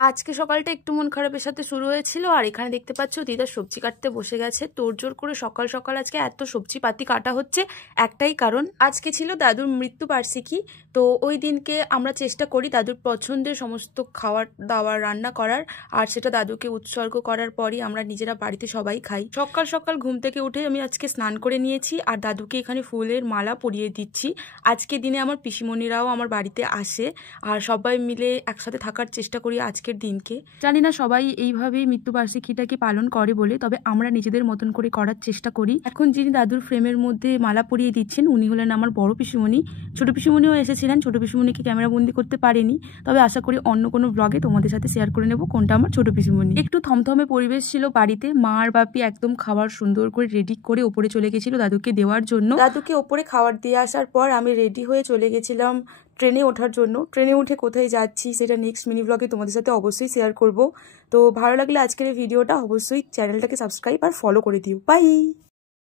আজকে সকালটা একটু মন খারাপের সাথে শুরু হয়েছিল। আর এখানে দেখতে পাচ্ছ দিদা সবজি কাটতে বসে গেছে। তোড়জোড় করে সকাল সকাল আজকে এত সবজি পাতি কাটা হচ্ছে একটাই কারণ, আজকে ছিল দাদুর মৃত্যুবার্ষিকী। তো ওই দিনকে আমরা চেষ্টা করি দাদুর পছন্দের সমস্ত খাবার দাবার রান্না করার, আর সেটা দাদুকে উৎসর্গ করার পরই আমরা নিজেরা বাড়িতে সবাই খাই। সকাল সকাল ঘুম থেকে উঠে আমি আজকে স্নান করে নিয়েছি আর দাদুকে এখানে ফুলের মালা পরিয়ে দিচ্ছি। আজকে দিনে আমার পিসিমণিরাও আমার বাড়িতে আসে আর সবাই মিলে একসাথে থাকার চেষ্টা করি আজকের দিনকে। জানি না সবাই এইভাবেই মৃত্যুবার্ষিকীটাকে পালন করে বলে, তবে আমরা নিজেদের মতন করে করার চেষ্টা করি। এখন যিনি দাদুর ফ্রেমের মধ্যে মালা পরিয়ে দিচ্ছেন উনি হলেন আমার বড় পিসিমণি। ছোট পিসিমণিও এসেছিলেন, ছোট পিসিমণিকে ক্যামেরা বন্দি করতে পারিনি, তবে আশা করি অন্য কোনো ব্লগে তোমাদের সাথে শেয়ার করে নেব কোনটা আমার ছোট পিসিমণি। একটু থমথমে পরিবেশ ছিল বাড়িতে। মা আর বাপি একদম খাবার সুন্দর করে রেডি করে ওপরে চলে গেছিল দাদুকে দেওয়ার জন্য। দাদুকে ওপরে খাবার দিয়ে আসার পর আমি রেডি হয়ে চলে গেছিলাম ট্রেনে ওঠার জন্য। ট্রেনে উঠে কোথায় যাচ্ছি সেটা নেক্সট মিনি ব্লগে তোমাদের সাথে অবশ্যই শেয়ার করব। তো ভালো লাগলে আজকের এই ভিডিওটা অবশ্যই চ্যানেলটাকে সাবস্ক্রাইব আর ফলো করে দিও। বাই।